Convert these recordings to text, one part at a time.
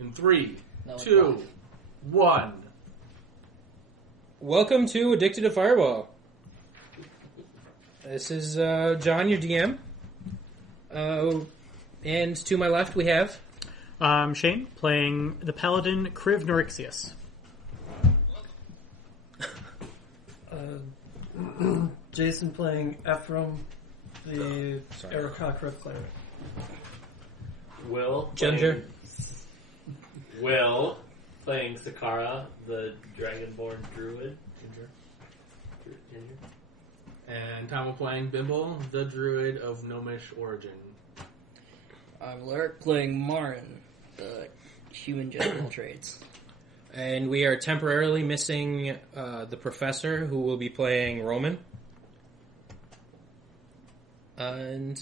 In 3, No, it's 2, not. 1. Welcome to Addicted to Fireball. This is John, your DM. And to my left we have... Shane, playing the Paladin Kriv Norixius. Jason playing Ephraim, the Arakok Rift Cleric. Will Ginger. playing Sakara, the Dragonborn Druid. Ginger. And Tom playing Bimble, the druid of gnomish origin. I'm Lyric playing Marin, the human general traits. And we are temporarily missing the professor, who will be playing Roman. And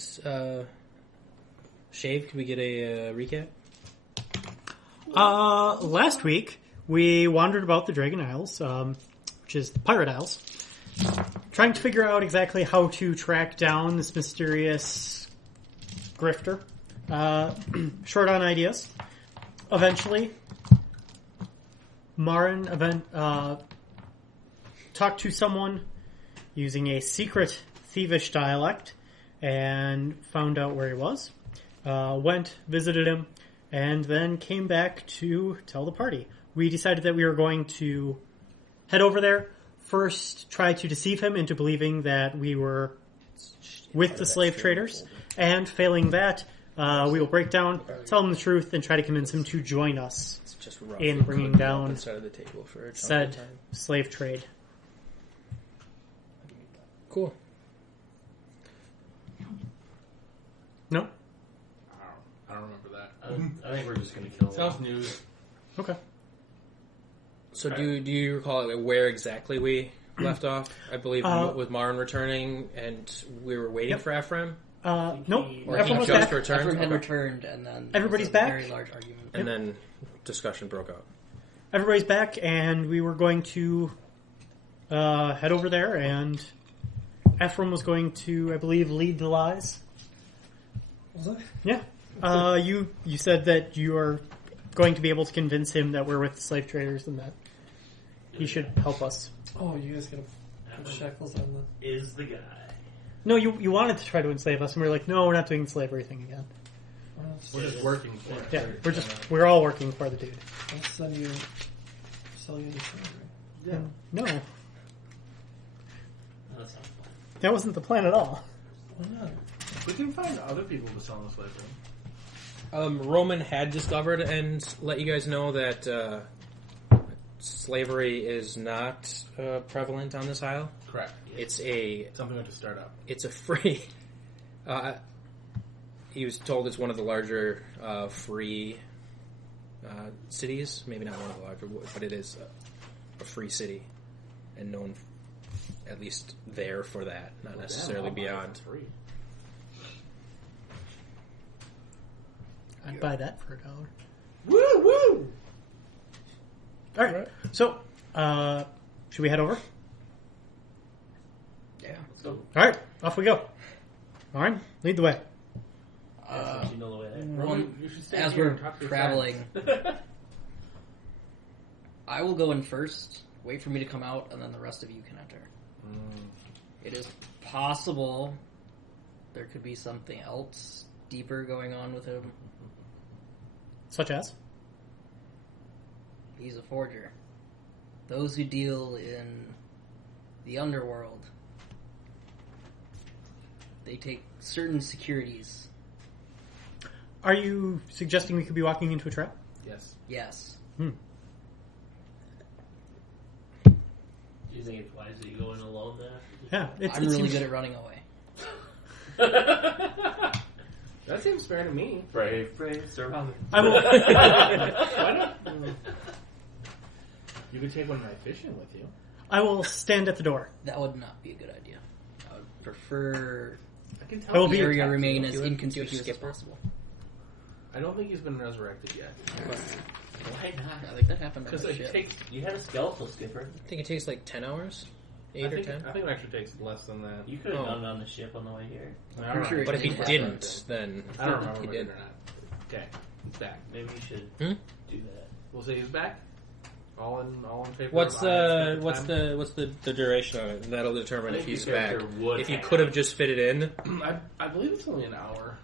Shave, can we get a recap? Last week, we wandered about the Dragon Isles, which is the Pirate Isles, trying to figure out exactly how to track down this mysterious grifter. Short on ideas. Eventually, Marin talked to someone using a secret thievish dialect and found out where he was. Went, visited him, and then came back to tell the party. We decided that we were going to head over there, first try to deceive him into believing that we were with the slave traders, and failing that, we will break down, tell him the truth, and try to convince him to join us It's just rough. in bringing down Inside of the table for a chunk said of time. slave trade. Cool. No? I don't remember that. I think we're just gonna kill him. Sounds news. Okay. So do you recall where exactly we left off? I believe with Marin returning, and we were waiting Yep. for Ephraim. Nope. Or Everyone he was just back. returned. Ephraim had Okay. returned, and then Everybody's there was a back? very large argument. And then discussion broke out. Everybody's back, and we were going to head over there, and Ephraim was going to, I believe, lead the lies. Was it? Yeah. You said that you are going to be able to convince him that we're with the slave traders and that he should help us. Oh, you guys gotta put shackles on Is the guy. No, you wanted to try to enslave us, and we were like, no, we're not doing the slavery thing again. We're just working for it. Yeah, we're all working for the dude. I'll sell you to slavery. Yeah. No, That's not fun. that wasn't the plan at all. Why not? We can find other people to sell this later. Roman had discovered and let you guys know that slavery is not prevalent on this isle. Correct. It's Something like to start up. a free. He was told it's one of the larger free cities. Maybe not one of the larger, but it is a free city, and known at least there for that, not necessarily beyond. Free. I'd buy that for $1. Woo woo! All right. So, should we head over? Yeah. So, All right, off we go. All right, lead the way. since you know the way there. One, You should stay as here we're and talk to your traveling, I will go in first. Wait for me to come out, and then the rest of you can enter. It is possible there could be something else deeper going on with him. Such as? He's a forger. Those who deal in the underworld, they take certain securities. Are you suggesting we could be walking into a trap? Yes. Yes. Do you think it's wise that you go in alone then? Yeah, I'm really good at running away. That seems fair to me. Brave, survive. I will. Why not? You could take one of my fishing with you. I will stand at the door. That would not be a good idea. I would prefer I can tell. I will the be- area remain as You would- inconspicuous you as would skip her. possible. I don't think he's been resurrected yet. Why not? I think that happened on Because the it ship. takes. You had a skeletal skipper. I think it takes like 10 hours, I 8 or think, 10. I think it actually takes less than that. You could have Oh. done it on the ship on the way here. I don't pretty sure remember. But if he Yeah. didn't, then I don't remember he if I did did. or not. Okay. He's back. Maybe you should Hmm? do that. We'll say he's back. All in favor. What's of the duration on it? And that'll determine I if think he's your back. character would If you have. could have just fit it in, I believe it's only an hour.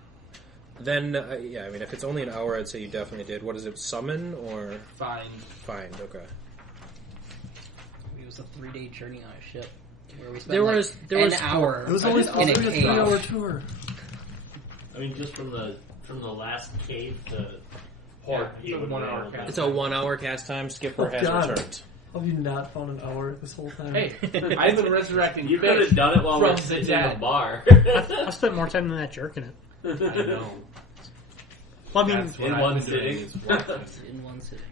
then yeah. I mean, if it's only an hour, I'd say you definitely did. What is it? Summon or Fine. find? Okay. It was a 3-day journey on a ship where we spent There like was an hour. It was I only did supposed to in be a a cave. 3-hour tour. I mean, just from the last cave to port, Yeah, you it's a would 1 hour know. cast. It's a 1 hour cast time. Skipper Oh, has God. returned. Have you not found an hour this whole time? Hey, I've been resurrecting. You could have done it while From we're the sitting in dead. the bar. I spent more time than that jerking it. I know. Well, I mean, That's what In I've one been doing sitting. is watching. in one sitting.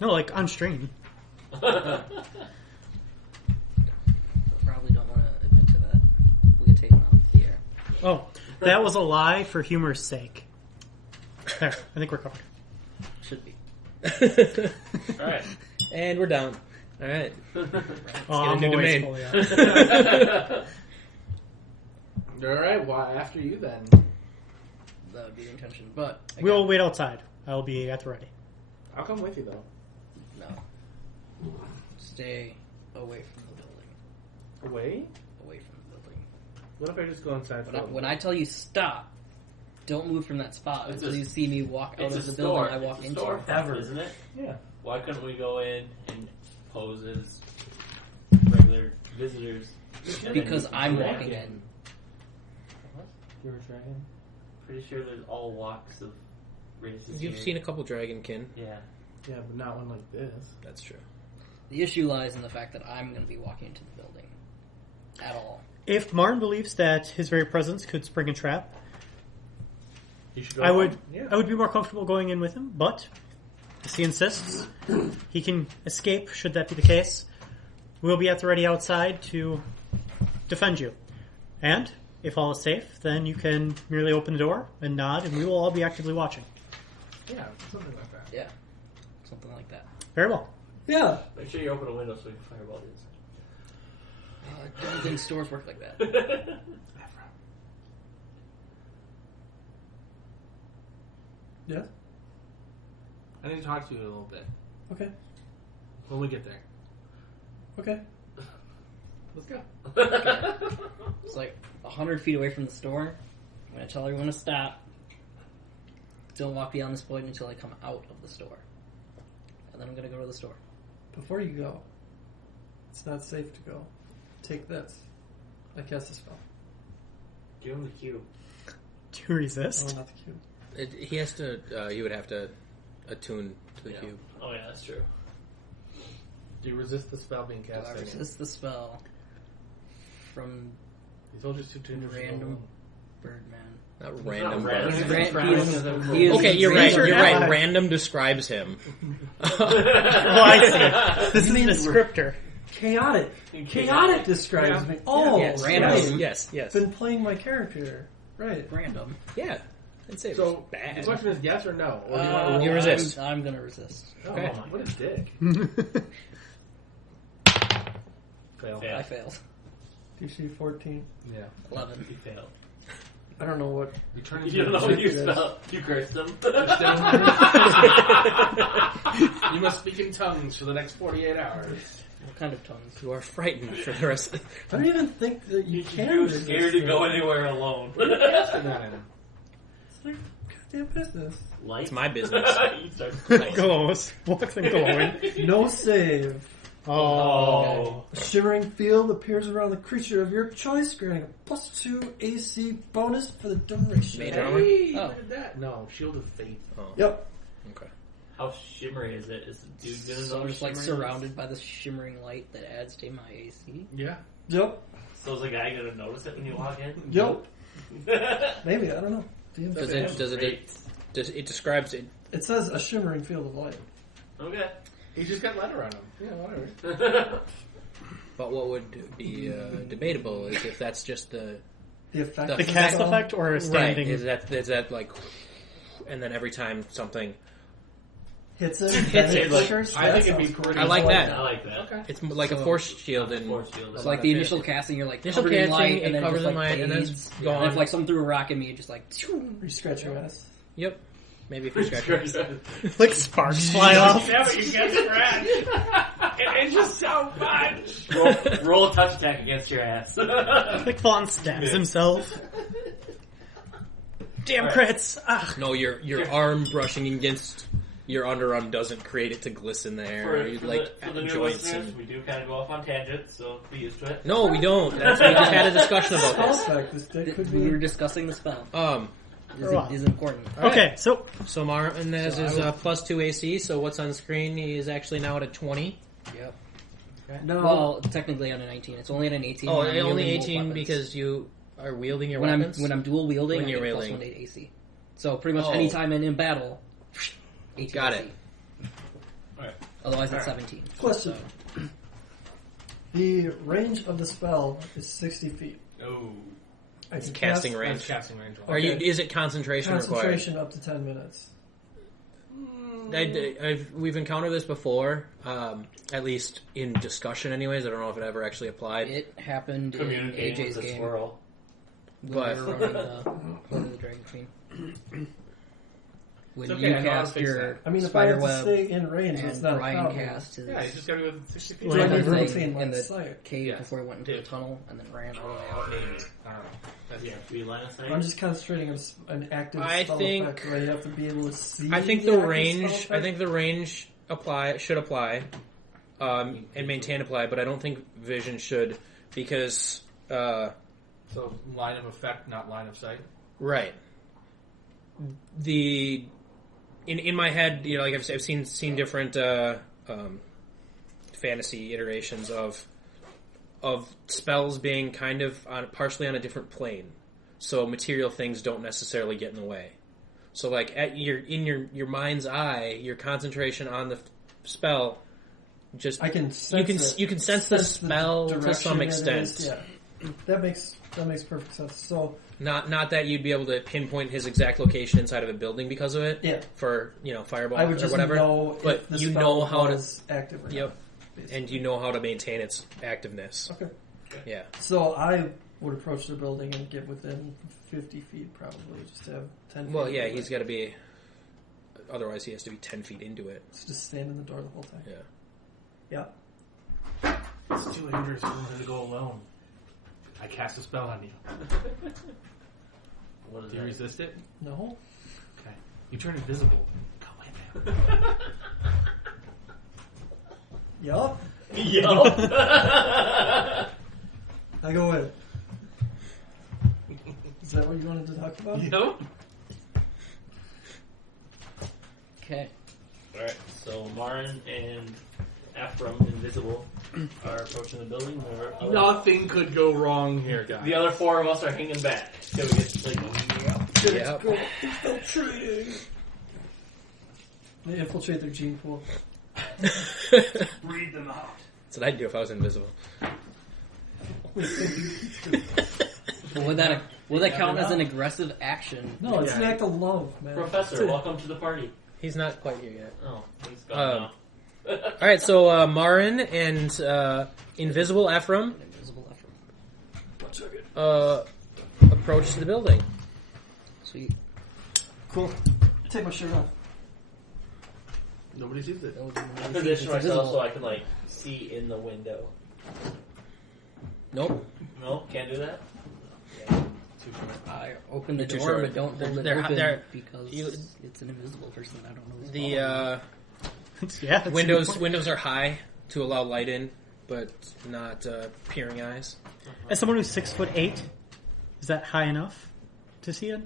no, like on stream. Probably don't want to admit to that. We'll get taken off the air. Oh, that was a lie for humor's sake. There, I think we're covered. Should be. Alright. And we're down. All right. Oh, get a I'm new always domain. fully out. All right. Well, after you then. That would be the intention. But again, We'll wait outside. I'll be at the ready. I'll come with you though. no. Stay away from the building. Away? Away from the building. What if I just go inside? When I tell you stop, don't move from that spot It's until a- you see me walk out It's of a the store. building I walk It's a into. store, Ever. isn't it? Yeah. Why couldn't we go in and pose as regular visitors? Because I'm Dragon. walking in. You're a dragon. Pretty sure there's all walks of races. You've here. seen a couple dragonkin. Yeah. Yeah, but not one like this. That's true. The issue lies in the fact that I'm going to be walking into the building. At all. If Martin believes that his very presence could spring a trap, You should go. I would Yeah. I would be more comfortable going in with him, but if he insists, he can escape should that be the case. We'll be at the ready outside to defend you. And if all is safe, then you can merely open the door and nod, and we will all be actively watching. Yeah, something like that. Yeah. Something like that. Very well. Yeah. Make sure you open a window so we can fireball the I don't think stores work like that. inside. Yeah. I need to talk to you a little bit Okay. when we get there. Okay. Let's go. It's like 100 feet away from the store. I'm going to tell everyone to stop. Don't walk beyond this point until I come out of the store. And then I'm going to go to the store. Before you go, it's not safe to go. Take this. I cast a spell. Give him the cube. Do you resist? Oh, not the cube. He has to. He would have to attune to the Yeah. cube. Oh yeah, that's true. Do you resist the spell being Do cast? I on you? resist the spell from He told you to tune Random Birdman? Not Not random. random. but- He's Ran- describing he is- as a- he is- Okay, you're right. Ranger You're right. ally. Random describes him. Oh, I see. This is a descriptor. Chaotic. Chaotic describes me. Oh, yes, random. right. yes. Been playing my character. Right. Random. Yeah. I'd say So, it's the bad. question is yes or no? Or do you want to You resist. I'm going to resist. Okay. Oh, what a dick. Fail. Yeah. I failed. DC 14. Yeah. 11. You failed. I don't know what. You turn into You don't know a what you Yes. spell. You cursed him. You must speak in tongues for the next 48 hours. What kind of tongues? You are frightened for the rest. I don't even think that you You're can. too resist scared to it. go anywhere alone. Casting on him. It's like goddamn business. Light. It's my business. You start glowing. Glows. Walks and glowing. No save. Oh. A shimmering field appears around the creature of your choice, granting a +2 AC bonus for the duration. Mage armor? Hey, Oh. look at that. No, Shield of Faith. Oh, Yep. okay. How shimmery is it? Is the dude gonna So know I'm just like shimmery? surrounded by this shimmering light that adds to my AC. Yeah. Yep. So is the guy gonna notice it when you walk in? Yep. Maybe. I don't know. Does it describes it? It says a shimmering field of light. Okay. He just got letter on him. Yeah, whatever. But what would be debatable is if that's just the The effect. The The of cast spell. effect or a standing? Is that like, and then every time something, Hits it. Hits then it, like, flickers? I That think it'd be sounds cool. pretty I like that. I like that. Okay. it's like a So- force shield and Force field. So like the initial casting, you're like Initial covered in casting, light, it and then it covers just in like light, and then fades. it's And gone. if like someone threw a rock at me, it just like. You scratch your ass. Yep. Maybe if you scratch your ass. Like sparks fly off. Yeah, but you get scratched. It's just so much. Roll a touch attack against your ass. Like Fawn stabs himself. Damn crits! Ah. No, your arm brushing against your underarm doesn't create it to glisten there. For like the new joints listeners, and... we do kind of go off on tangents, so be used to it. No, we don't. That's we just had a discussion about this. Prospect, this deck could We were be. discussing the spell. Is important. Okay, so So Martin has his plus 2 AC, so what's on screen, he is actually now at a 20. Yep. No. Well, technically on a 19. It's only at an 18. Oh, when I'm only wielding 18 weapons. because you are wielding your when weapons? I'm dual wielding, When I you're get wielding. plus 1 to AC. So pretty much Oh. any time in battle, 18 Got AC. it. Alright. Otherwise, it's 17. Question. So, The range of the spell is 60 feet. Oh, I It's can casting cast range. that's casting range. Are you? Okay. Is it concentration required? concentration up to 10 minutes. We've encountered this before, at least in discussion anyways. I don't know if it ever actually applied. it happened in Communicating AJ's with the game swirl. when But- we were running the Dragon Queen. When It's you okay, I know how to cast fix your that. I mean, if I spider have to web stay in range, it's and not a Brian problem. cast his Yeah, you just gotta go with 60 feet. Do I other need room thing in my in the sight? cave Yes. before he went into the Yeah. tunnel and then ran all the way out. Maybe. I don't know. That's, Yeah, we line of sight. I'm just concentrating on an active I spell think- effect where you have to be able to see. I think the the active range. spell I effect. think the range should apply, and maintain apply. But I don't think vision should because so line of effect, not line of sight. right. The in my head, you know, like I've seen different fantasy iterations of spells being kind of partially on a different plane, so material things don't necessarily get in the way. So, like in your mind's eye, your concentration on the spell, just I can sense you can sense the spell to direction some it is. extent. Yeah, that makes perfect sense. So Not that you'd be able to pinpoint his exact location inside of a building because of it. yeah, For fireball I would or just whatever. know but if the you spell know how to. was active or not. Yep. basically. And you know how to maintain its activeness. Okay. Yeah. So I would approach the building and get within 50 feet, probably, just to have 10 feet. Well, yeah, away. he's got to be. Otherwise, he has to be 10 feet into it. So just stand in the door the whole time. Yeah. Yeah. It's too dangerous for him to go alone. I cast a spell on you. What is Do you that? resist it? No. Okay. You turn invisible. Go in. Yup. Yo! I go in. Is that what you wanted to talk about? Yep. Okay. Alright, so Marin and Ephraim, invisible, are approaching the building. Nothing could go wrong here, guys. The other four of us are hanging back. So we get like, Yeah. Go infiltrating. They infiltrate their gene pool. Read them out. That's what I'd do if I was invisible. Well, would that count as an aggressive action? No, it's an Yeah. act of love, man. Professor, welcome to the party. He's not quite here yet. Oh, he's gone now. Alright, so Marin and Invisible Ephraim An invisible Ephraim. approach the building. Sweet. Cool. Take my shirt off. Nobody sees it. I position myself so I can like see in the window. Nope. No, can't do that. I open the Too door, short. but don't hold it They're- open they're- because you- it's an invisible person. I don't know. who's The following me. yeah, that's windows are high to allow light in, but not peering eyes. As someone who's 6'8", is that high enough to see it?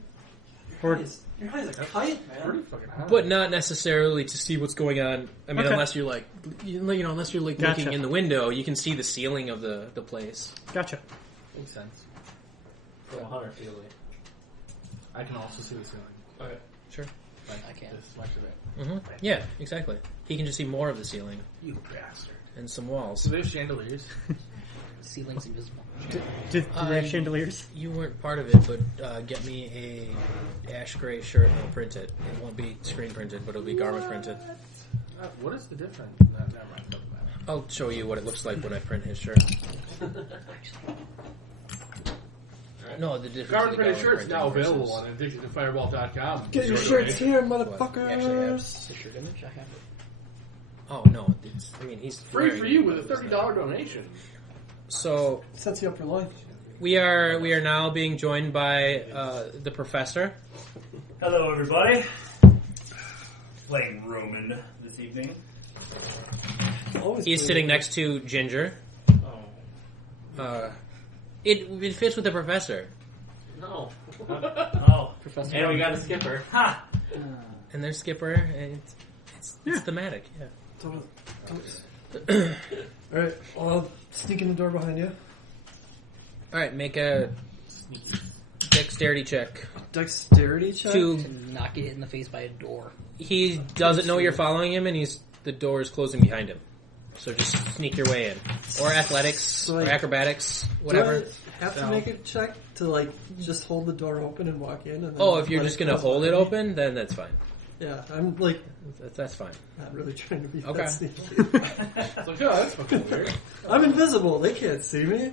Or Your eyes are kite, man. Pretty fucking high. But not necessarily to see what's going on. I mean, Okay. unless you're like, unless you're like Gotcha. looking in the window, you can see the ceiling of the place. gotcha. Makes sense. From 100 feet away. I can also see the ceiling. Okay. Sure. Like I can. this much of it. Mm-hmm. Yeah, exactly. He can just see more of the ceiling You bastard. and some walls. Do they have chandeliers? Ceiling's invisible. Do they have chandeliers? You weren't part of it, but get me a ash gray shirt and I'll print it. It won't be screen printed, but it'll be garment printed. What is the difference? Never mind. Doesn't matter. I'll show you what it looks like when I print his shirt. No, the difference. Carbon of the printed Goblin shirts now printing available versus- on addictiontofireball.com. Get your Sure, shirts right? here, Actually, I motherfuckers. The shirt image, I have it. Oh no! He's Free for wearing you it, with a but it's $30 not. donation. So Sets you up for life. we are now being joined by the professor. Hello, everybody. Playing Roman this evening. Always He's play sitting with- next to Ginger. Oh. It fits with the professor, No. Oh. Professor. And we got a skipper. Ha! and there's Skipper, and it's thematic. Yeah. Alright, I'll sneak in the door behind you. All right, make a dexterity check. Dexterity check? To To not get hit in the face by a door. he doesn't know you're following him, and the door is closing behind him. So just sneak your way in, or athletics, So, or like, acrobatics, whatever. Do I have to make a check to, like, just hold the door open and walk in? And then Oh, if you're let just it gonna close hold it behind me? open, then that's fine. Yeah, I'm, like, That's fine. not really trying to be Okay. that sneaky. It's like, oh, that's fucking weird. I'm invisible. They can't see me.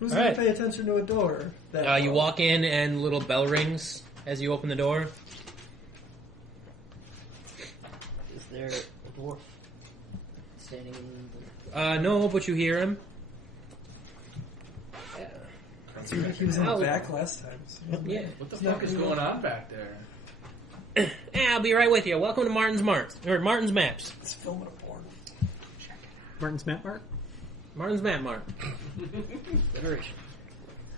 Who's Alright. gonna pay attention to a door? That You walk in, and little bell rings as you open the door. Is there a dwarf standing in the... No, but you hear him. He was in the back last time. So. Yeah. What the fuck is going on back there? Yeah, I'll be right with you. Welcome to Martin's Maps. It's filming a porn. Martin's Map Mart. Martin's Map Mart. Federation.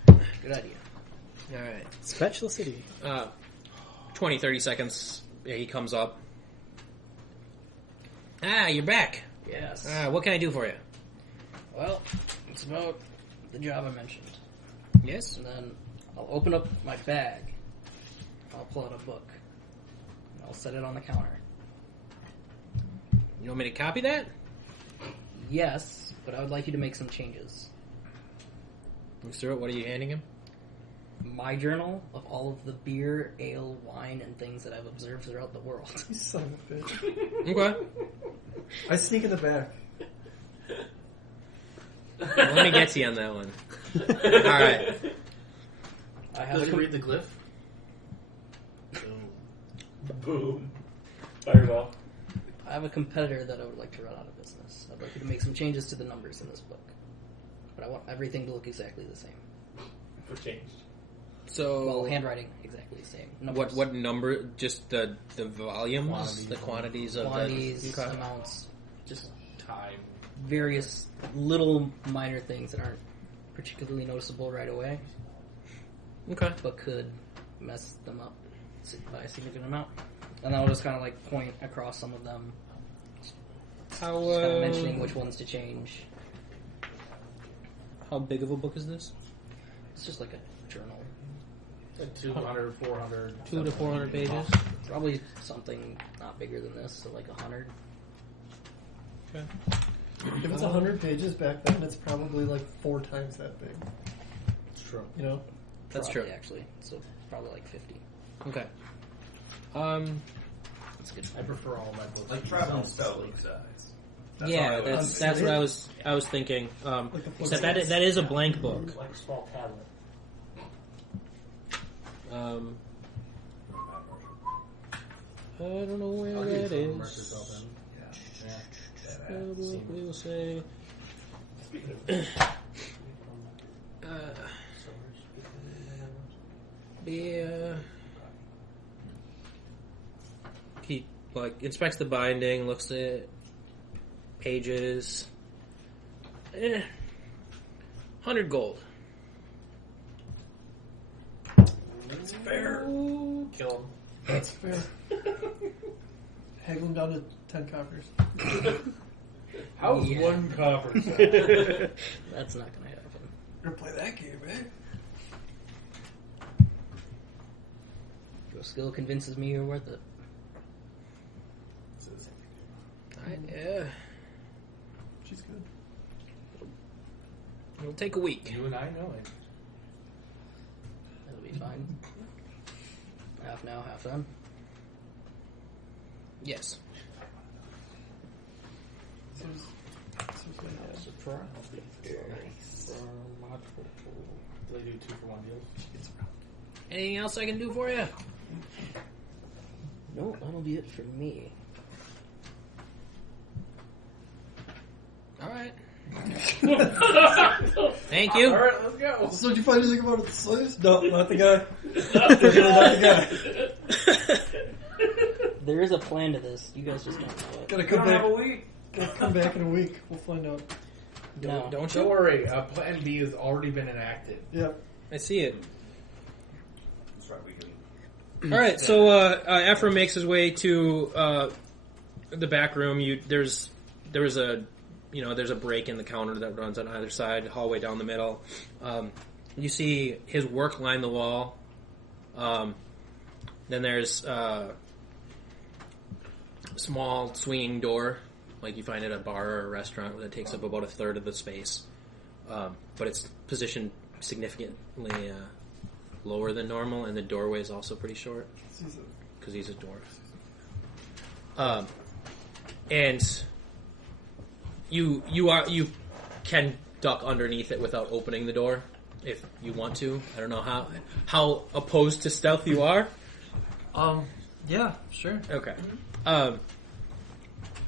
Good idea. All right. Spatula City. 20, 30 seconds. Yeah, he comes up. Ah, you're back. Yes. What can I do for you? Well, it's about the job I mentioned. Yes. And then I'll open up my bag. I'll pull out a book. And I'll set it on the counter. You want me to copy that? Yes, but I would like you to make some changes. Sir, what are you handing him? My journal of all of the beer, ale, wine, and things that I've observed throughout the world. You son of a bitch. Okay. I sneak in the back. Well, let me get to you on that one. All right. I have Does a he read the glyph? Boom. Fireball. I have a competitor that I would like to run out of business. I'd like you to make some changes to the numbers in this book. But I want everything to look exactly the same. For change. So, Well, handwriting exactly the same. Numbers. what number? Just the volumes, the quantities of Quantities, the. Okay. amounts, just Time. various little minor things that aren't particularly noticeable right away, Okay. but could mess them up by a significant amount. And I'll just kind of like point across some of them, How just kind of mentioning which ones to change. How big of a book is this? It's just like a journal. 200, 400. 200 to 400 pages. Probably something not bigger than this, so like 100. Okay. If it's 100 pages back then, it's probably like 4 times that big. It's true. You know? That's Probably, true. actually. So probably like 50. Okay. That's good. I prefer all my books. Like traveling stove size. Yeah, that's what I was thinking. Except that is a blank book. Like a small tablet. I don't know where I'll give that you some is. yourself Yeah. We will say. He inspects the binding, looks at pages. 100 gold. That's fair. Kill him. That's fair. Haggle them down to 10 coppers. How's Yeah. one copper? That's not going to happen. We're gonna play that game, eh? Your skill convinces me you're worth it. Yeah, She's good. it'll take a week. You and I know it. That'll be fine. Half now, half done. Yes. Do they do 2-for-1 deals? Anything else I can do for you? Nope, that'll be it for me. All right. Thank you. Alright, let's go. So did you find anything about the slaves? No, not the guy. Definitely not the guy. There is a plan to this. You guys just don't know it. Gotta We come don't back. have a week. Gotta come back in a week. We'll find out. No. Don't Don't you? worry, Plan B has already been enacted. Yeah. I see it. That's right, we can. All right, so Ephraim makes his way to the back room. There's a break in the counter that runs on either side, hallway down the middle. You see his work line the wall. Then there's a small swinging door, like you find at a bar or a restaurant, that takes up about a third of the space. But it's positioned significantly lower than normal, and the doorway is also pretty short because he's a dwarf. And you can duck underneath it without opening the door if you want to. I don't know how opposed to stealth you are. Yeah, sure. Okay.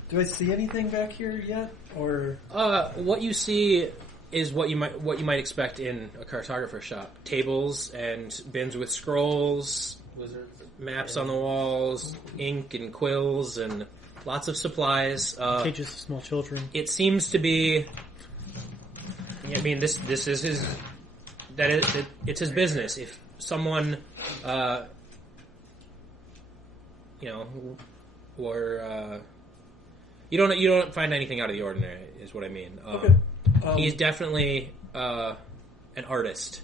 Do I see anything back here yet? Or What you see is what you might expect in a cartographer's shop: tables and bins with scrolls, Wizards. maps on the walls, ink and quills, and lots of supplies. Cages of small children. It seems to be. I mean, this is his. It's his business. If someone, or you don't find anything out of the ordinary, is what I mean. okay. He's definitely an artist.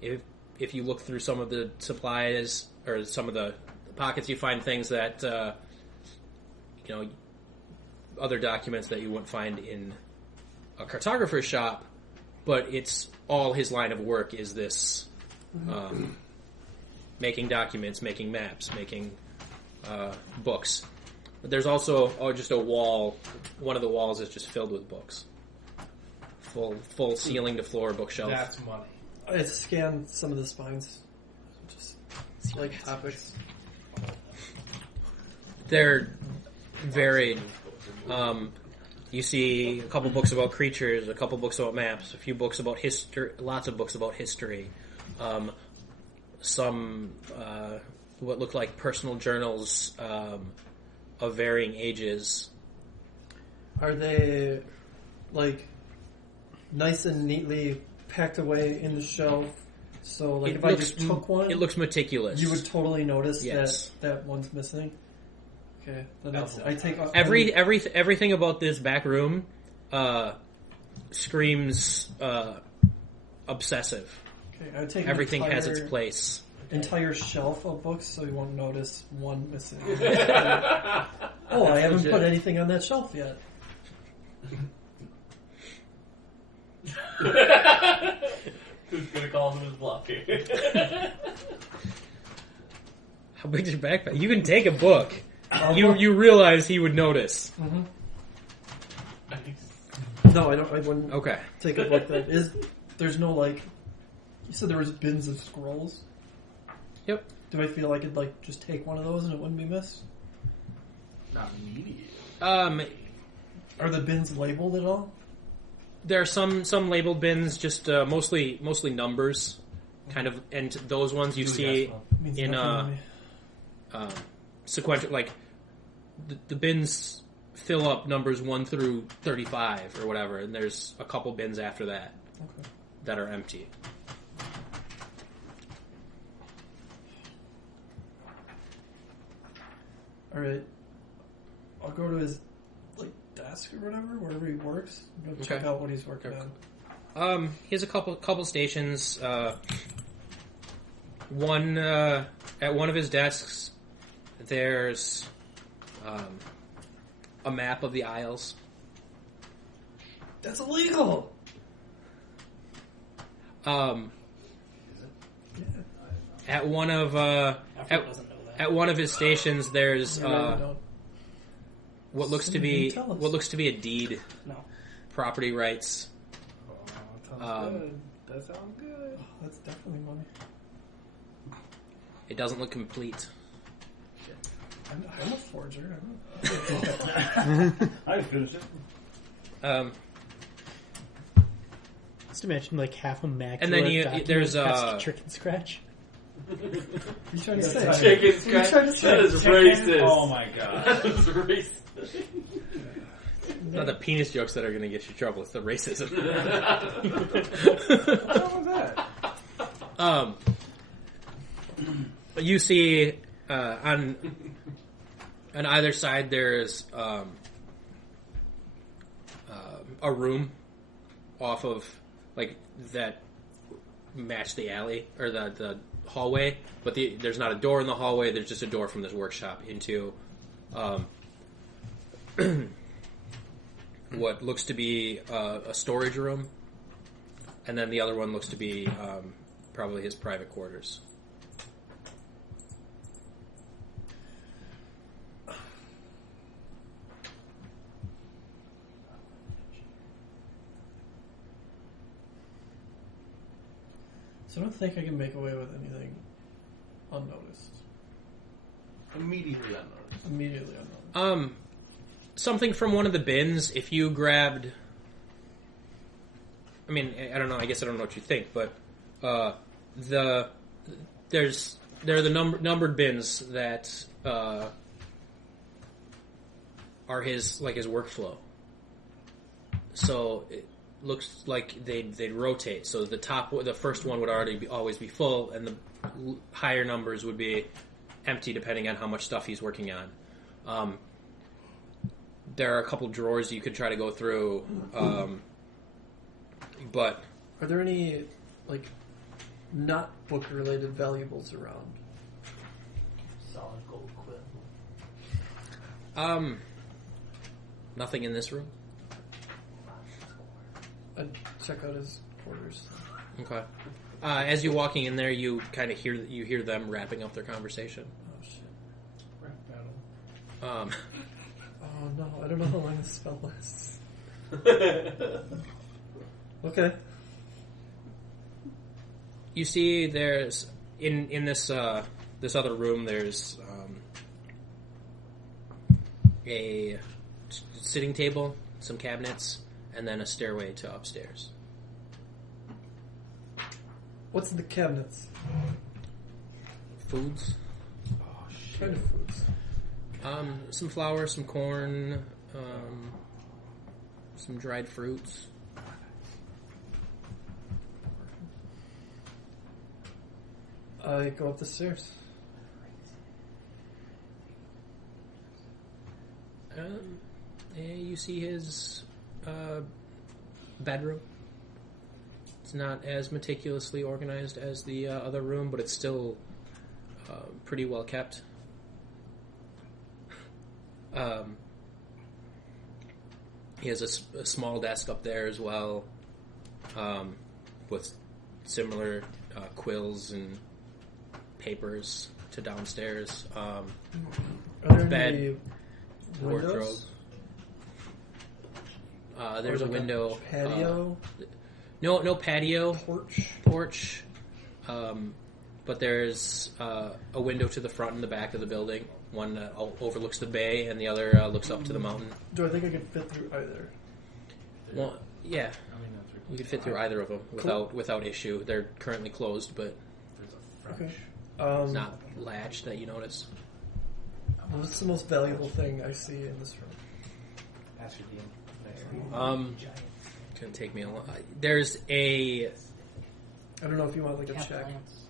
If you look through some of the supplies or some of the pockets, you find things that other documents that you wouldn't find in a cartographer's shop. But it's all his line of work is this: making documents, making maps, making books. But there's also just a wall. One of the walls is just filled with books. Full ceiling to floor bookshelf. That's money. I scanned some of the spines. Just like topics. They're varied. You see a couple books about creatures, a couple books about maps, a few books about history, lots of books about history. Some what look like personal journals of varying ages. Are they like nice and neatly packed away in the shelf? So like if I just took one, it looks meticulous. you would totally notice Yes. that one's missing. Okay, then that's, I take Everything about this back room screams obsessive. Okay, I would take Everything an has its place. entire shelf of books, so you won't notice one missing. Oh, I haven't put anything on that shelf yet. Who's gonna call him his bluff here? How big's your backpack? You can take a book. You realize he would notice. No, I don't. I wouldn't Okay. take a book that is. There's no like. You said there was bins of scrolls. Yep. Do I feel I could like just take one of those and it wouldn't be missed? Not immediate. Are the bins labeled at all? There are some labeled bins, just mostly numbers, kind of, and those ones you see Means in nothing to me. sequential, like the bins fill up numbers 1 through 35 or whatever, and there's a couple bins after that Okay. that are empty. All right. I'll go to his like desk or whatever, wherever he works. Go check Okay. out what he's working Okay. on. He has a couple stations. One at one of his desks, there's a map of the Isles. That's illegal. At one of doesn't know that. at one of his stations, there's You really don't. what looks to be a deed, No. property rights. Sounds good. That sounds good. Oh, that's definitely money. It doesn't look complete. I'm a forger. I finished it. Just imagine like half a Mac. And then there's chicken scratch. You trying to say? Chicken scratch. trying to say That is Chicken? racist. Oh my god. That is racist. Not the penis jokes that are going to get you in trouble. It's the racism. You see on either side there's a room off of like that match the alley or the hallway, but there's not a door in the hallway. There's just a door from this workshop into what looks to be a storage room, and then the other one looks to be probably his private quarters. So I don't think I can make away with anything unnoticed. Immediately unnoticed. Immediately unnoticed. Something from one of the bins. If you grabbed, I mean, I don't know. I guess I don't know what you think, but there are the numbered bins that are his workflow. So it looks like they'd rotate. So the first one would always be full, and the higher numbers would be empty depending on how much stuff he's working on. There are a couple drawers you could try to go through, but Are there any not book related valuables around? Solid gold quill. nothing in this room. I'd check out his quarters. Okay. As you're walking in there, you kind of hear them wrapping up their conversation. Oh shit. Rap battle. Oh no, I don't know how long this spell lasts. Okay. You see, there's in this this other room. There's a sitting table, some cabinets, and then a stairway to upstairs. What's in the cabinets? Foods. Oh shit. Kind of foods. Some flour, some corn, some dried fruits. I go up the stairs. You see his bedroom. It's not as meticulously organized as the other room, but it's still pretty well kept. He has a small desk up there as well, with similar quills and papers to downstairs. Are there Bed, any wardrobe. windows? There's Or a window. Patio? No patio. Porch? But there's a window to the front and the back of the building. One that overlooks the bay, and the other looks up to the mountain. Do I think I could fit through either? Well, yeah, I mean, that's you could fit through either of them without issue. They're currently closed, but There's a Okay. French. it's not latched that you notice. What's the most valuable thing I see in this room? Ask your DM. It's gonna take me a long. There's a I don't know if you want like a Cap check lance.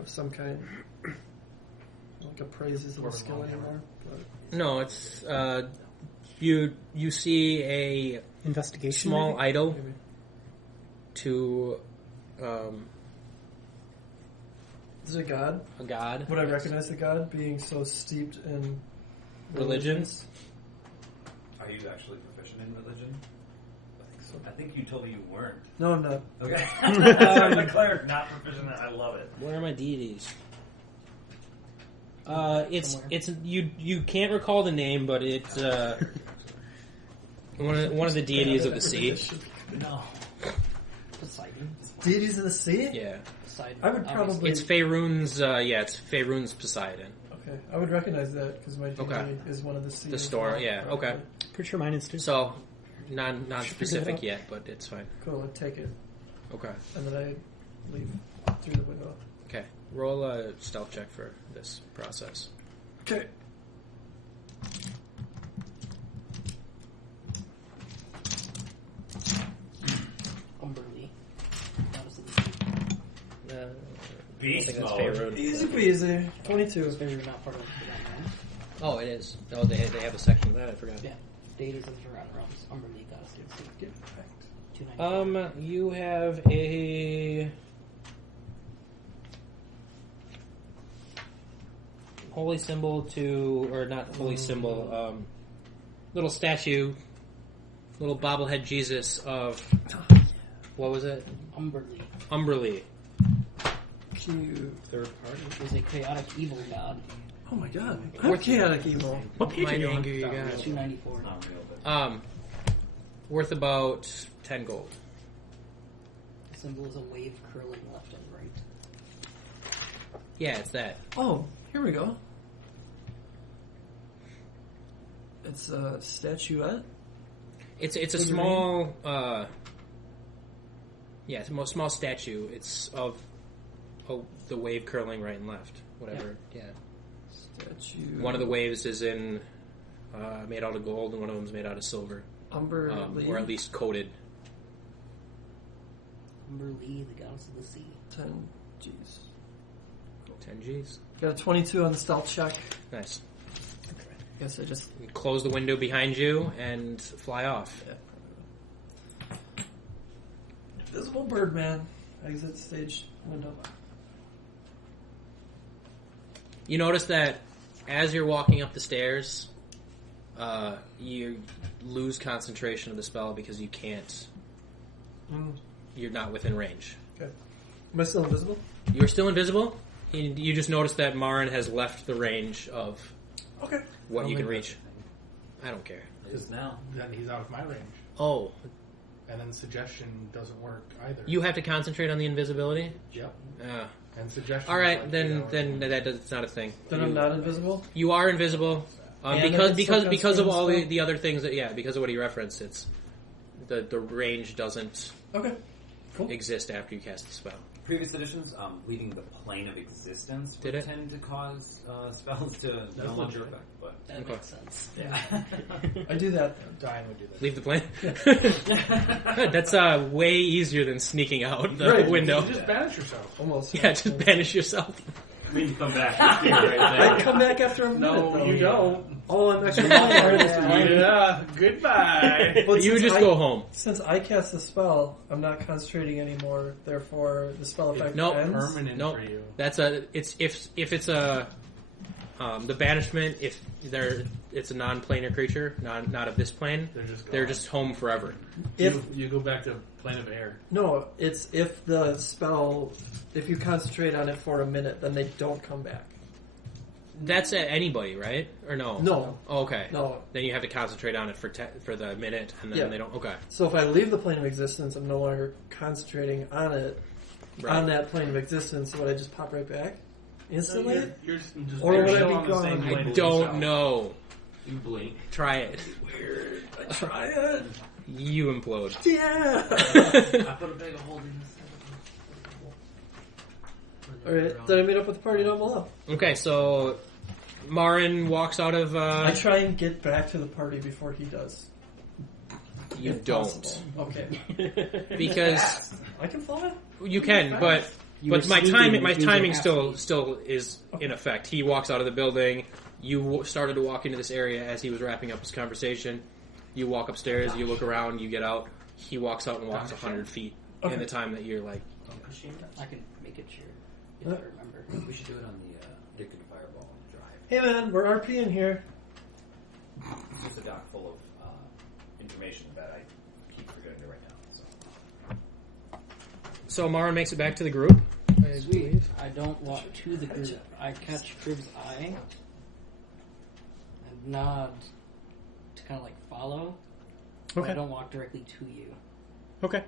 of some kind. Like appraises of a skill anymore. But no. It's you see a Investigation. small maybe? idol maybe. to Is it a god? a god. Would I recognize the god being so steeped in Religion? religions? Are you actually proficient in religion? I think so. I think you told me you weren't. No, I'm not. Okay. So I'm the cleric, not proficient. I love it. Where are my deities? It's you can't recall the name, but it's one of the deities of the sea. No. Poseidon. Deities of the Sea? Yeah. Poseidon. I would obviously. probably... It's Faerun's, it's Faerun's Poseidon. Okay, I would recognize that because my D&D Okay. is one of the seas. The store, yeah, okay. Pretty sure mine is too. So, non-specific out. yet, but it's fine. Cool, I take it. Okay. And then I leave through the window. Okay. Roll a stealth check for this process. Okay. Umberly. Goddess of the sea. I Beast think that's mode. Faerun. Easy peasy. 22. It's very not part of the Forgotten Realms. Oh, it is. Oh, they have a section of that. I forgot. Yeah. Deities of the Forgotten Realms. Umberly, Goddess of the Sea. Get wrecked. 294. You have a holy symbol or not holy symbol, little statue, little bobblehead Jesus of, what was it? Umberly. Umberly. Cute. Third party. Is a chaotic evil god. Oh my god. I'm chaotic evil. What page are Mind you on? anger you got. 294. Not real, but Worth about 10 gold. The symbol is a wave curling left and right. Yeah, it's that. Oh, here we go. It's a statuette. It's a Figurine? small, it's a small statue. It's of the wave curling right and left. Whatever. Yeah. Statue. One of the waves is in made out of gold, and one of them is made out of silver, Umber or at least coated. Umberly, the goddess of the sea. 10 G's. 10 G's. Got a 22 on the stealth check. Nice. Guess I just... You close the window behind you and fly off. Invisible Birdman. Exit stage window. You notice that as you're walking up the stairs, you lose concentration of the spell because you can't. You're not within range. Okay. Am I still invisible? You're still invisible. You just notice that Marin has left the range of Okay. what you can reach. I don't care. Because now. then he's out of my range. Oh, And then suggestion doesn't work either. you have to concentrate on the invisibility? Yep. Ah. And suggestion. All is right, like, then you know, that's not a thing. Then I'm not invisible? You are invisible And because it's still because of all constrained the other things that because of what he referenced. It's the range doesn't Okay. Cool. exist after you cast the spell. Previous editions, leaving the plane of existence Did would it? tend to cause spells to no legit. longer effect. But That Okay. makes sense. yeah, I do that. Diane would do that. Leave the plane. Good. That's way easier than sneaking out the Right. window. You just banish yourself. Almost. Yeah, just banish yourself. when you come back, it's being right there. I come back after a minute, No, though. you don't. Oh, I'm actually not part of this plan. Yeah. Goodbye. But You since just I- go home. Since I cast the spell, I'm not concentrating anymore. Therefore, the spell effect Nope. ends. Permanent Nope. for you. That's if it's a the banishment if it's a non-planar creature, not of this plane. They're They're just gone. just home forever. If you go back to plane of air. no, it's if the spell, if you concentrate on it for a minute, then they don't come back. That's at anybody, right? Or no? No. Oh, okay. No. Then you have to concentrate on it for the minute, and then Yeah. they don't. Okay. So if I leave the plane of existence, I'm no longer concentrating on it, Right. on that plane of existence. So would I just pop right back instantly? You're just Or you're would I still be on the same gone? plane I as don't yourself. know. You blink. Try it. Weird. I try it. You implode. Yeah. I put a bag of holding All right. Then I meet up with the party down below. Okay, so Marin walks out of. I try and get back to the party before he does. You if don't, possible. Okay. because I can fly. you can, but You were my sneaking, timing which means you have still to. still is in effect. He walks out of the building. You started to walk into this area as he was wrapping up his conversation. You walk upstairs. You look around. You get out. He walks out and walks 100 feet Okay. in the time that you're like. I can make it sure if I remember. We should do it on the Addicted to Fireball drive. Hey man, we're RPing here. It's just a doc full of information that I keep forgetting to write down. So. So Marin makes it back to the group. I Sweet. believe. I don't walk to the group. I catch Crib's eye and nod to kind of like follow. But Okay. I don't walk directly to you. Okay.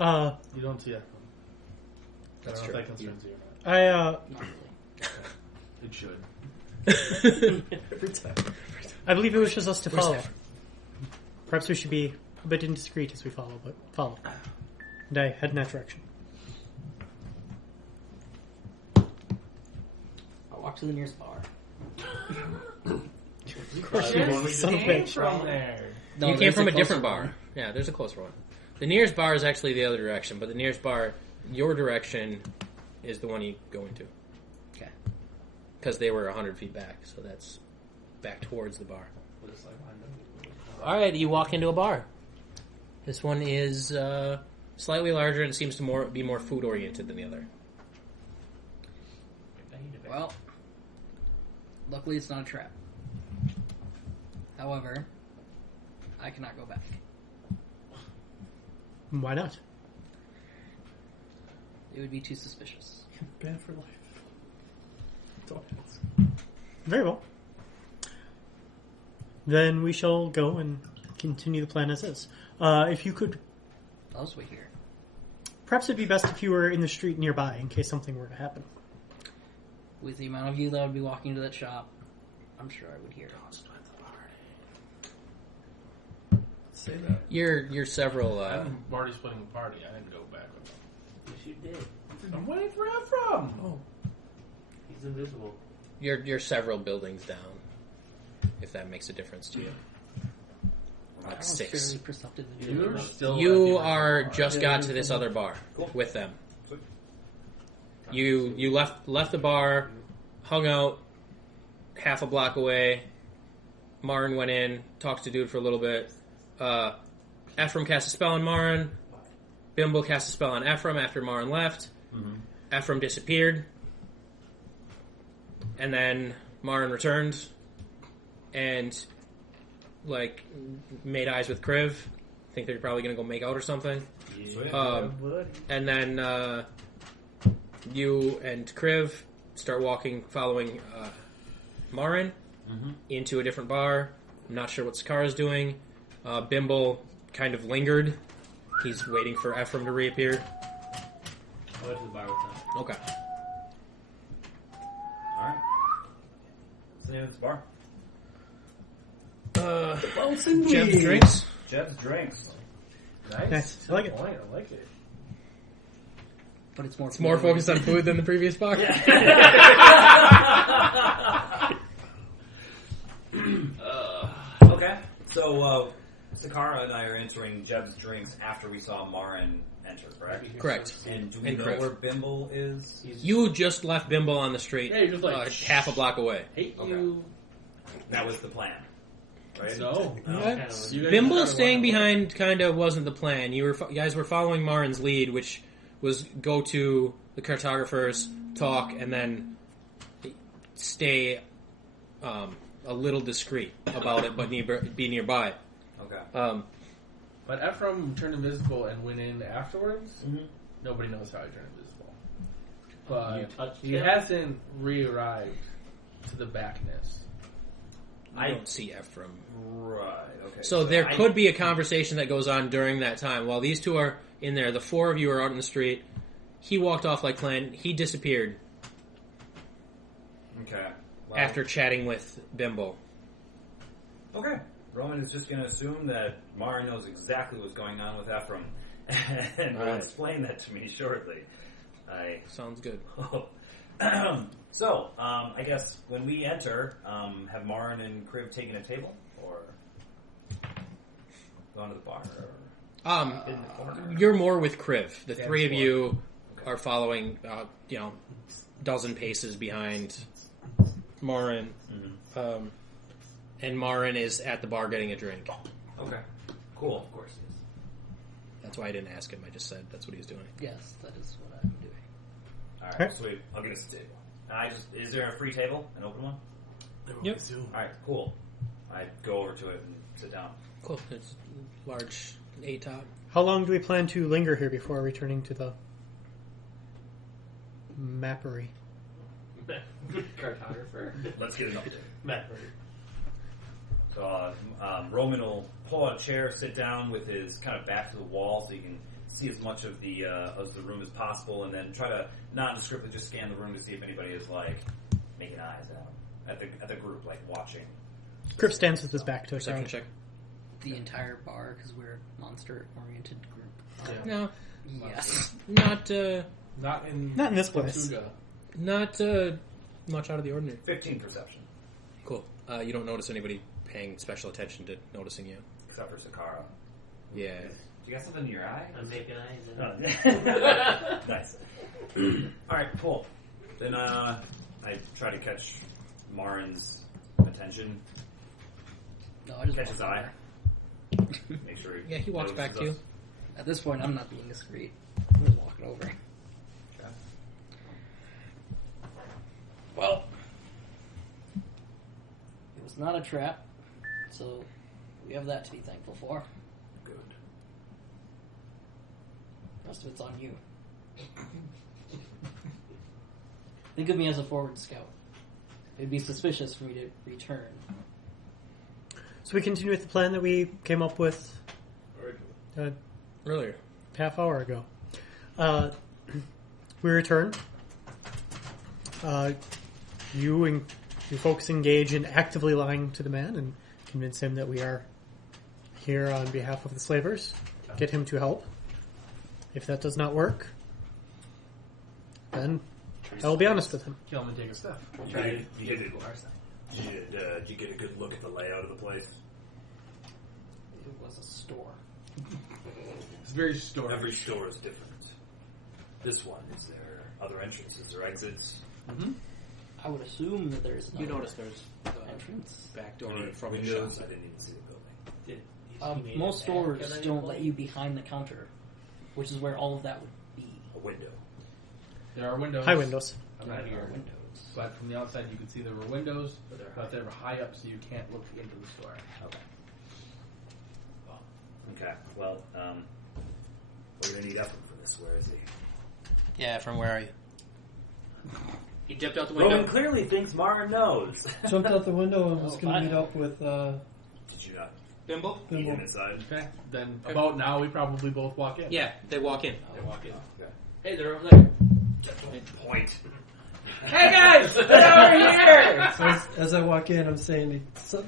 You don't see that. That's I don't true. know if that concerns you or Not really. not. It should. I believe it wishes us to Where's follow. Ephraim? Perhaps we should be a bit indiscreet as we follow, but follow. And I head in that direction. I'll walk to the nearest bar. Of course you won't, son of a bitch. From there. No, You came there's from a closer different bar. Yeah, there's a closer one. The nearest bar is actually the other direction, but the nearest bar, your direction, is the one you go into. Okay. Because they were 100 feet back, so that's back towards the bar. Just like Alright, you walk into a bar. This one is slightly larger and seems to be more food-oriented than the other. Well, luckily it's not a trap. However, I cannot go back. Why not? It would be too suspicious. Banned for life. Don't ask. Very well. Then we shall go and continue the plan as is. If you could, I'll just wait here. perhaps it'd be best if you were in the street nearby in case something were to happen. With the amount of you that would be walking into that shop, I'm sure I would hear it. Say that. You're several. I'm already splitting the party. I didn't go back with them. Yes, you did. I'm waiting for Ephraim. Oh. He's invisible. You're several buildings down. If that makes a difference to you, like I was 6. fairly perceptive. You're still. You are just got to this other bar with them. You left the bar, hung out half a block away. Marin went in, talked to dude for a little bit. Ephraim cast a spell on Marin. Bimble cast a spell on Ephraim after Marin left. Ephraim disappeared. And then Marin returned and like made eyes with Kriv. Think they're probably gonna go make out or something. And then you and Kriv start walking, following Marin into a different bar. I'm not sure what Sakara's doing. Bimble kind of lingered. He's waiting for Ephraim to reappear. I went to the bar with them. Okay. Alright. What's the name of this bar? Jeb's Drinks. Jeb's Drinks. Nice. I like it. Point. I like it. But it's more It's more focused on food than the previous bar. Okay. So, Sakara and I are entering Jeb's Drinks after we saw Marin enter, correct? Correct. And do we And know Kriv. where Bimble is? You just left Bimble on the street, Yeah, you're just like, half a block away. Hate Okay. you. That was the plan, right? No. Yeah. You guys Bimble kinda staying went behind kind of wasn't the plan. You guys were following Marin's lead, which was go to the cartographers, talk, and then stay a little discreet about it, but be nearby. Okay. But Ephraim turned invisible and went in afterwards. Mhm. Nobody knows how he turned invisible. But You touched he him? hasn't re-arrived to the backness. I don't see Ephraim. Right. Okay. So there could be a conversation that goes on during that time. While these two are in there, the 4 of you are out in the street. He walked off like planned. He disappeared Okay. Well, after chatting with Bimble. Okay. Roman is just going to assume that Marin knows exactly what's going on with Ephraim, and will Alright. explain that to me shortly. Sounds good. So, I guess when we enter, have Marin and Kriv taken a table, or gone to the bar, or in the corner? You're more with Kriv. The Yeah, 3 of it's you are following, dozen paces behind Marin. Mhm. And Marin is at the bar getting a drink. Okay. Cool. Of course he is. That's why I didn't ask him. I just said that's what he was doing. Yes, that is what I'm doing. Alright, Okay. sweet. I'll get us a table. Is there a free table? An open one? Yep. Alright, cool. I go over to it and sit down. Cool. It's large 8-top. How long do we plan to linger here before returning to the mappery? Cartographer. Let's get an update. Mapper. So Roman will pull out a chair, sit down with his kind of back to the wall so you can see as much of the room as possible, and then try to nondescriptly just scan the room to see if anybody is like making eyes at the group, like watching. Griff stands with his back to a Perception crowd. check. The entire bar, because we're a monster-oriented group. Yeah. No, Yes. not Not in Not in this place. Tortuga. not much out of the ordinary. 15 perception, Cool. You don't notice anybody paying special attention to noticing you. except for Sakara. Yeah. You got something in your eye? I'm making eyes. Nice. All right, cool. Then I try to catch Marin's attention, No, I just catch walk his over. eye, make sure. Yeah, he walks back to you. notices At this point, I'm not being discreet. I'm just walking over. us. Well, it was not a trap, so we have that to be thankful for. Good. The rest of it's on you. Think of me as a forward scout. It'd be suspicious for me to return. So we continue with the plan that we came up with Earlier. half hour ago. We return. You folks engage in actively lying to the man and convince him that we are here on behalf of the slavers. Get him to help. If that does not work, then I will be honest with him. Kill him and take his stuff. Did you get a good look at the layout of the place? It was a store. It's very story. Every store is different. This one, is there other entrances or exits? I would assume that there's You another notice there's entrance. back door Any from the windows? shop. I didn't even see the building. Most stores don't let you behind the counter, which is where all of that would be. A window. There are windows. High windows. I'm not There here. are windows. But from the outside, you can see there were windows, but they were high up, so you can't look into the store. Okay. Okay. Well, we're gonna need Ephraim for this. Where is he? Yeah, from where are you? He dipped out the Roman window. clearly thinks Mara knows. Jumped out the window and was Oh, going to fine. meet up with Did you not Bimble? meet him Bimble. inside? Okay. Then about now, we probably both walk in. Yeah, they walk in. They walk in. Okay. Hey, they're over there. Point. Hey guys, get over here! So as I walk in, I'm saying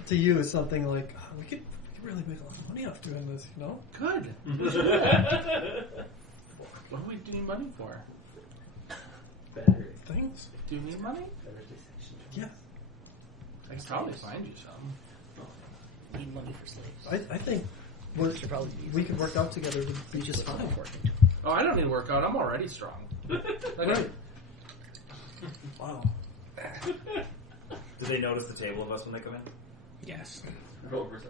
to you something like, "Oh, we could really make a lot of money off doing this, you know? Good. What do we need money for? Things? Do you need money? Yeah. I can probably find you some. Need money for slaves. I think Should probably be we could work out together to be just just fine fine. working. Oh, I don't need to work out. I'm already strong. Right. Wow. Do they notice the table of us when they come in? Yes. Roman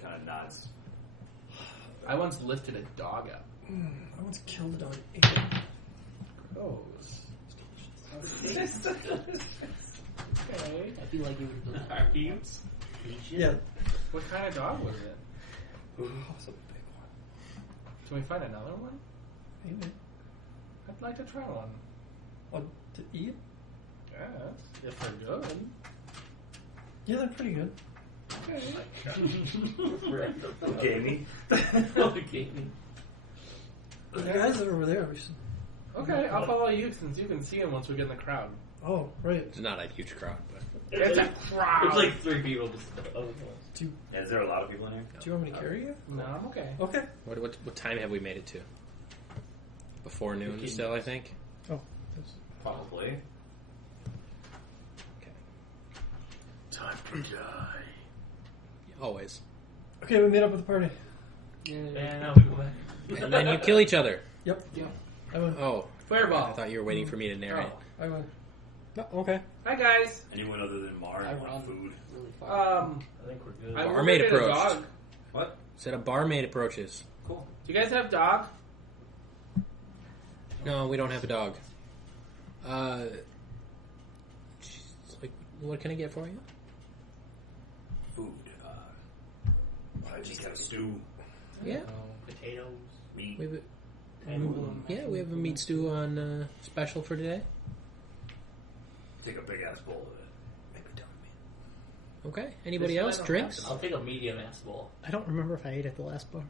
kind of nods. I once lifted a dog up. I once killed a dog. Ate it. Gross. Okay. I feel like you would have done that. Yeah. What kind of dog was it? Oh, it's a big one. Can we find another one? Maybe. I'd like to try one. What, to eat? Yes, if they're good. Yeah, they're pretty good. Gamey. The guys are over there. We should... Okay, I'll follow you since you can see him once we get in the crowd. Oh, right. It's not a huge crowd, but It's a crowd. It's like 3 people just. Do Is there a lot of people in here? you want me to carry you? No, I'm okay. Okay. what time have we made it to? Before noon 15 still, I think. Oh, Probably. Time to die. Always. Okay, we meet up at the party. And now we go back. And then you kill each other. Yep. Yeah. I win. Oh, Fireball. I thought you were waiting for me to narrate. I win. no, okay. Hi guys. Anyone other than Mara I want run food? really far. I think we're good. I'm Barmaid looking at a approached. dog. What? Said a barmaid approaches. Cool. Do you guys have dog? No, we don't have a dog. She's like, what can I get for you? Food. Just have stew, Yeah, Potatoes. meat. we have we have a meat stew on special for today. Take a big ass bowl of it. Maybe don't meat. Okay. Anybody This else? one I don't Drinks? have. I'll take a medium ass bowl. I don't remember if I ate at the last bar.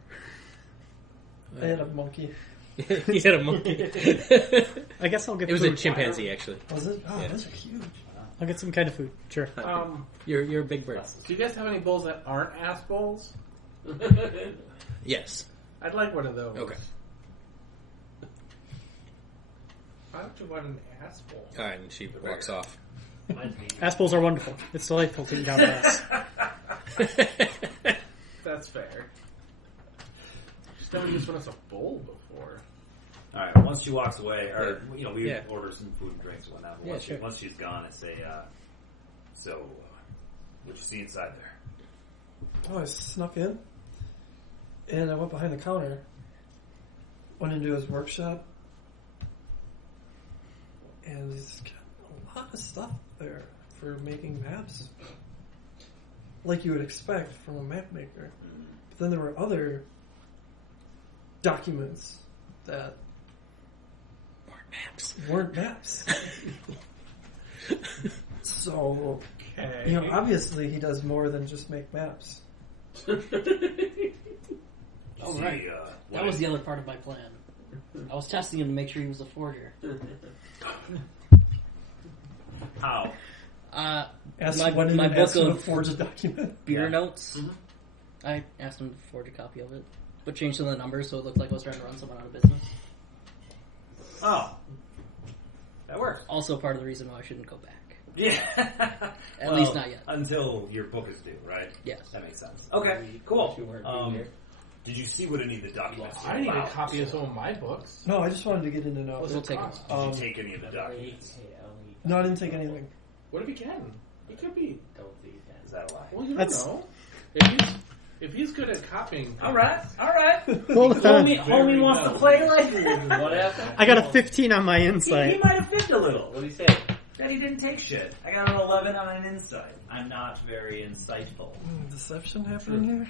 I had a monkey. You had a monkey. I guess I'll get It was food. a chimpanzee, actually. Was it? Oh, Yeah. those are huge. I'll get some kind of food. Sure. You're a big bird. Do you guys have any bowls that aren't ass bowls? Yes. I'd like one of those. Okay. Why would you want an ass bowl? All right, and she walks off. Ass bowls are wonderful. It's delightful to eat out of ass. That's fair. Just never used one as a bowl before. Alright, once she walks away, or, we Yeah. order some food and drinks and whatnot, but Yeah, once, sure. once she's gone, I say, so, what you see inside there? Oh, I snuck in, and I went behind the counter, went into his workshop, and he's got a lot of stuff there for making maps, like you would expect from a map maker. But then there were other documents that weren't maps. So, Okay. obviously he does more than just make maps. Oh, See, right. what That was is- the other part of my plan. I was testing him to make sure he was a forger. How? Asked My- when did my you ask book him of- to forge a document? Beer Yeah. notes. Mhm. I asked him to forge a copy of it, but changed some of the numbers so it looked like I was trying to run someone out of business. Oh. That works. Also part of the reason why I shouldn't go back. Yeah. At least not yet. Until your book is due, right? Yes. That makes sense. Okay, cool. You weren't here. Did you see what any of the documents I need a about? copy of some of my books. No, I just wanted to get in to know. What's We'll it take cost? Did you take any of the documents? No, I didn't take anything. What if he can? He could be. Is that a lie? Well, you That's- don't know. If he's good at copying. Alright. Hold on. Homie wants to play like What happened? I got a 15 on my He insight. might have fibbed a little. What did he say? That he didn't take shit. I got an 11 on an insight. I'm not very insightful. Deception happening here?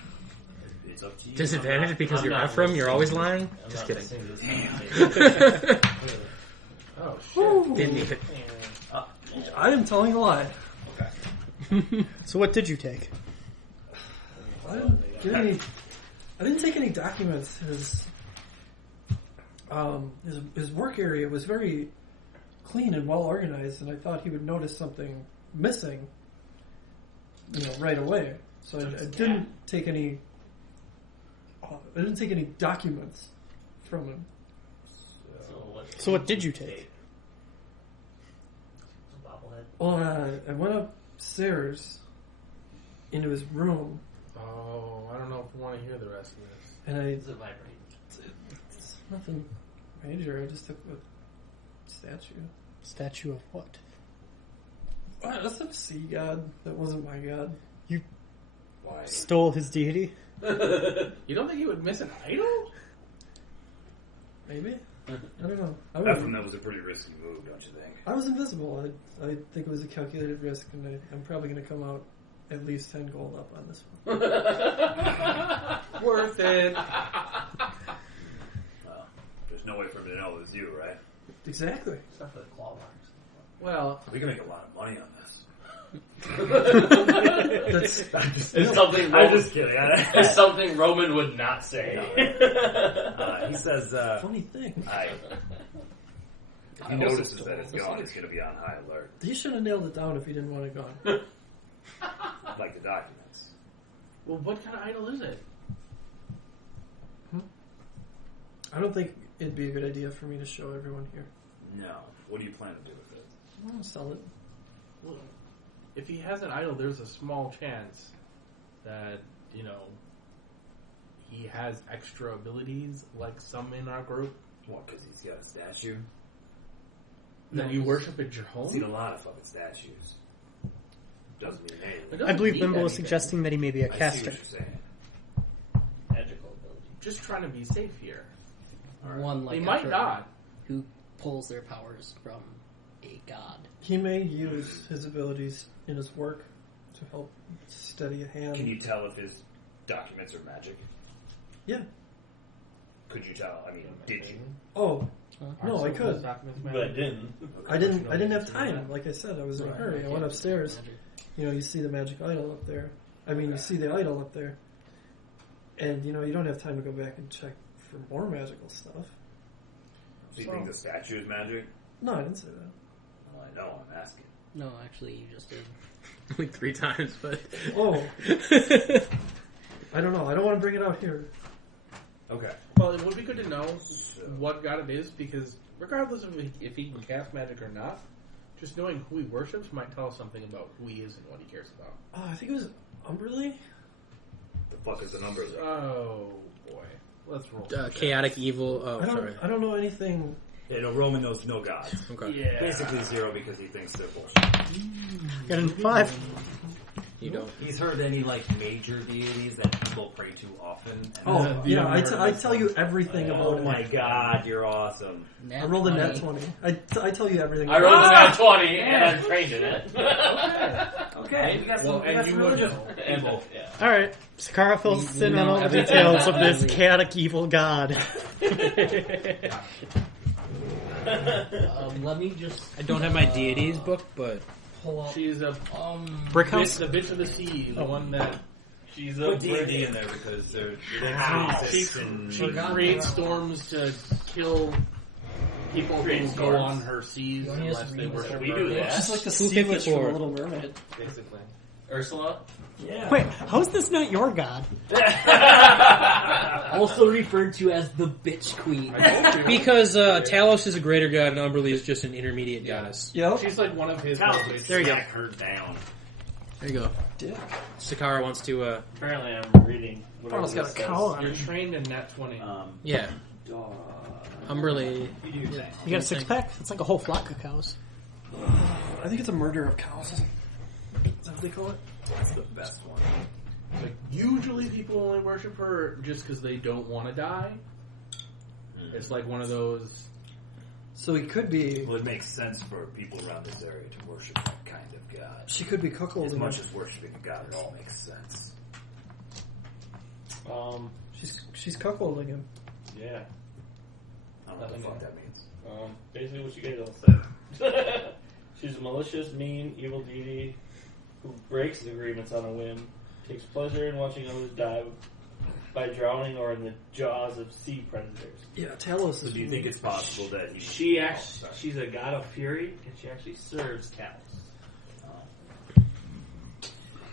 It's up to you. Disadvantage because I'm you're not Ephraim. You're always listening. lying. I'm Just not kidding. listening to this conversation. Oh shit. Didn't even. I am telling a lie. So what did you take? I didn't get any. I didn't take any documents. His work area was very clean and well organized, and I thought he would notice something missing, right away. So I didn't take any. I didn't take any documents from him. So what did you take? Bobblehead. Well, I went upstairs into his room, Oh, I don't know if you want to hear the rest of this. and I Does it vibrate? it's nothing major. I just took the statue. Statue of what? That's a sea god. That wasn't my god. Why? Stole his deity? You don't think he would miss an idol? Maybe. I don't know. Ephraim, that was a pretty risky move, don't you think? I was invisible. I think it was a calculated risk, and I'm probably going to come out at least 10 gold up on this one. Worth it. Well, there's no way for him to know it was you, right? Exactly. Except for the claw marks. Well, We can make a lot of money on this. That's It's something. I'm just kidding. It's something Roman would not say. He says, funny thing. if he notices that it's gone, he's going to be on high alert, He should have nailed it down if he didn't want it gone. like the documents. well, what kind of idol is it? I don't think it'd be a good idea for me to show everyone here. No. What do you plan to do with it? I'm going to sell it. Well, if he has an idol, there's a small chance that, he has extra abilities, like some in our group, What, because he's got a statue? that you worship at your I've seen a home. lot of fucking statues. Doesn't mean It anything. doesn't I believe mean Bimbo is anything. suggesting that he may be a I see caster. what you're saying. Magical ability. Just trying to be safe here. One like He might Ephraim, not. who pulls their powers from a god. He may use his abilities in his work to help steady a hand. Can you tell if his documents are magic? Yeah. Could you tell? I mean, did you? Oh, Are no, I some of those could. documents But magic? didn't. I didn't have time. Like I said, I was in a hurry. I went upstairs. Magic. You see the magic idol up there. I mean, you see the idol up there. And, you don't have time to go back and check for more magical stuff. Do you think the statue is magic? No, I didn't say that. Well, I know. I'm asking. No, actually, you just did. Like 3 times, but Oh, I don't know. I don't want to bring it out here. Okay. Well, it would be good to know what god it is, because regardless of if he can cast magic or not, just knowing who he worships might tell us something about who he is and what he cares about. I think it was Umberly. The fuck is the number? Oh boy, let's roll. chaotic evil. Oh, sorry. I don't know anything. Yeah, no, Roman knows no gods. Okay. Yeah, Basically 0 because he thinks they're bullshit. Got a 5. You don't. He's heard any like major deities that people pray to often. And Oh, yeah. I tell you everything about Oh it. my god, you're awesome. I rolled a net 20. I tell you everything. I rolled a nat 20 and I'm trained in it. okay, you got well, some. and you would know. Evil. Yeah. Alright, Sakara fills us We in know on all the everything details of about this every- chaotic evil god. Let me just I don't have my deities book, but pull up. She's a Brick bitch, house? the bitch of the sea, the one that She's Put a D&D in there because they're she creates storms to kill people who Create go storms. on her seas You only have unless to they read worship We her. do that. It's just like the sea witch from 254. Little Mermaid. Basically. Ursula. Yeah. Wait, how's this not your god? Also referred to as the bitch queen. I told you. because Talos is a greater god and Umberly is just an intermediate goddess. Yep. She's like one of his There motivations. you go. Her down. There you go. Dick. Sakara wants to. Apparently I'm reading whatever Carlos got a this says. cow on You're it. trained in Nat 20. Yeah, Umberly. You do your thing. You got a 6-pack? It's like a whole flock of cows. I think it's a murder of cows. Is that what they call it? That's the best one. Like, usually people only worship her just because they don't want to die. It's like one of those. So he could be. Well, it makes sense for people around this area to worship that kind of god. She could be cuckolding As him. much as worshiping a god, it all makes sense. She's cuckolding him. Yeah. I don't know what the fuck that means. Basically what you guys all said. She's a malicious, mean, evil deity who breaks agreements on a whim, takes pleasure in watching others die by drowning or in the jaws of sea predators. Yeah, Talos So is. do you think it's possible that he... She's a god of fury, and she actually serves Talos.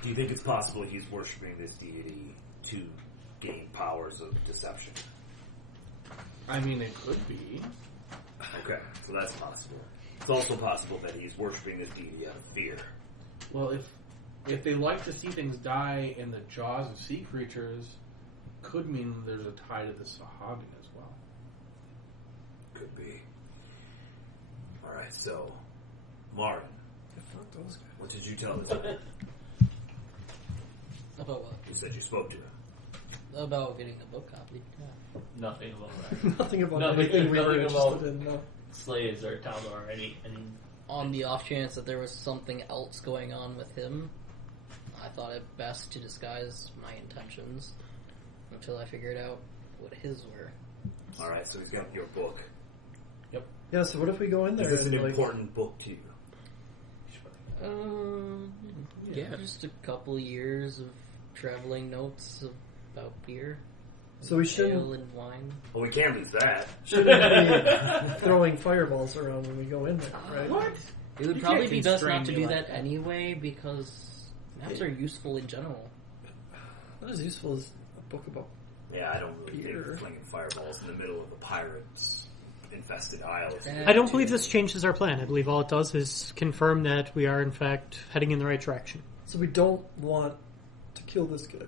Do you think it's possible he's worshiping this deity to gain powers of deception? I mean, it could be. Okay, so that's possible. It's also possible that he's worshiping this deity out of fear. Well, if they like to see things die in the jaws of sea creatures, could mean there's a tie to the Sahagin as well. Could be. Alright, so... Lauren, Fuck those guys. what did you tell this man? About what? You said you spoke to him. About getting the book copy. Nothing about that. Nothing about Nothing- anything we were nothing about- interested in. No. Slaves or Taldor, any On the off chance that there was something else going on with him, I thought it best to disguise my intentions until I figured out what his were. Alright, so he's got your book. Yeah, so what if we go in there? Is this an and, like, important book to you? Yeah. Just a couple years of traveling notes about beer, So we ale, shouldn't, and wine. Well, we can't lose that. shouldn't be throwing fireballs around when we go in there, right? What? It would You probably can't be best constrain not to me do like that that. anyway because maps are useful in general. Not as useful as a book about. Yeah, I don't really Beer. think flinging fireballs in the middle of a pirate-infested isle is... That- I don't believe this changes our plan. I believe all it does is confirm that we are, in fact, heading in the right direction. So we don't want to kill this guy.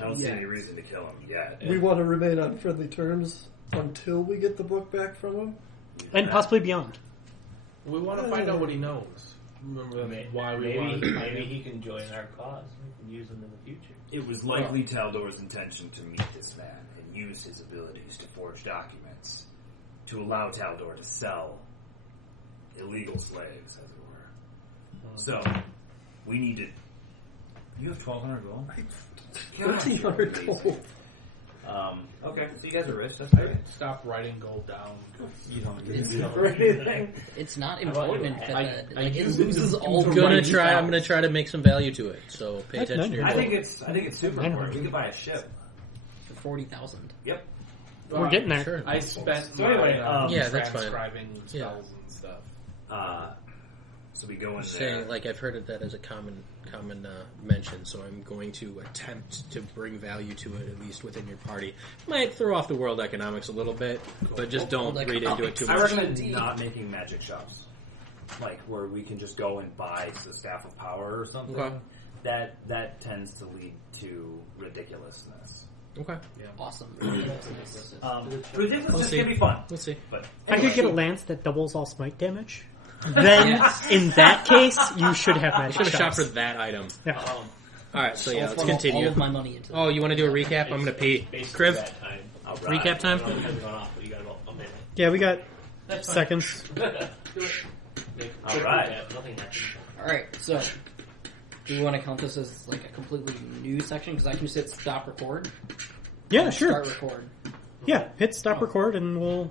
I don't see any reason to kill him yet. We want to remain on friendly terms until we get the book back from him. And possibly beyond. We want to find out what he knows. Remember why we wanted to find maybe him. he can join our cause. We can use him in the future. It was likely Taldor's intention to meet this man and use his abilities to forge documents to allow Taldor to sell illegal slaves, as it were. So, we need to... You have 1,200 gold? 1,300 gold. Okay, so you guys are rich, that's I great. stopped writing gold down. You don't It's not about you? important that I it use it loses to- all to I'm value. gonna try to make some value to it. So pay attention to your I goal. think it's super important. You could buy a ship. For 40,000. Yep. We're getting there. Sure. I spent So anyway, my Yeah, that's fine. transcribing spells and stuff. So we go in there. Saying, like, I've heard of that as a common mention, so I'm going to attempt to bring value to it, at least within your party. Might throw off the world economics a little bit, but just don't World read into it too I much. recommend not making magic shops, like where we can just go and buy the Staff of Power or something. Okay. That tends to lead to ridiculousness. Okay. Awesome. Ridiculous We'll just see. can be fun, We'll see. but If I could get a lance that doubles all smite damage, then in that case, you should have I magic should have shot shots. for that item. Yeah. Alright, so yeah, I'll let's funnel all continue. of my money into Oh, you want to do a recap? I'm going to pee. Basically Crib? that time. all right. Recap time? I don't know if it's gone off, but you got about a minute. Yeah, we got That's fine. seconds. Do it. Make a quick Alright. recap. Nothing happened. Alright, so do we want to count this as like a completely new section? Because I can just hit stop record. Yeah, and sure. Start record. Yeah, hit stop record and we'll